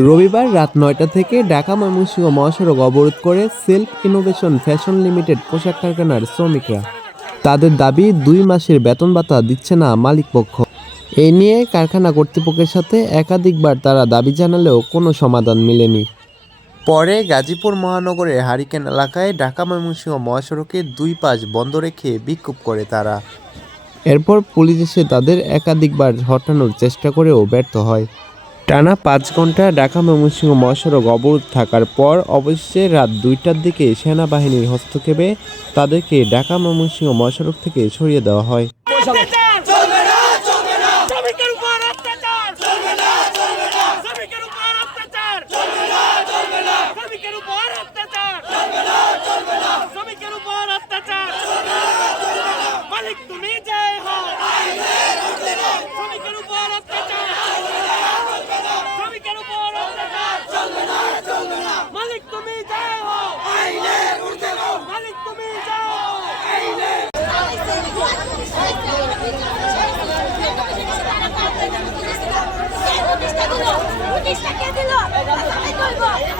রবিবার রাত ৯টা থেকে ঢাকা ময়মনসিংহ মহাসড়ক অবরোধ করে সেলফ ইনোভেশন ফ্যাশন লিমিটেড পোশাক কারখানার শ্রমিকরা। তাদের দাবি ২ মাসের বেতন ভাতা দিচ্ছে না মালিকপক্ষ। এ নিয়ে কারখানা কর্তৃপক্ষের সাথে একাধিকবার তারা দাবি জানালেও কোনো সমাধান মেলেনি। পরে গাজীপুর মহানগরের হারিকেন এলাকায় ঢাকা ময়মনসিংহ মহাসড়কের ২ পাশ বন্ধ রেখে বিক্ষোভ করে তারা। এরপর পুলিশ এসে তাদের একাধিকবার হটানোর চেষ্টা করেও ব্যর্থ হয়। টানা ৫ ঘন্টা ঢাকা ময়মনসিংহ মহাসড়ক অবরোধ থাকার পর অবশেষে রাত ২টার দিকে সেনাবাহিনীর হস্তক্ষেপে তাদেরকে ঢাকা ময়মনসিংহ মহাসড়ক থেকে সরিয়ে দেওয়া হয়। Kita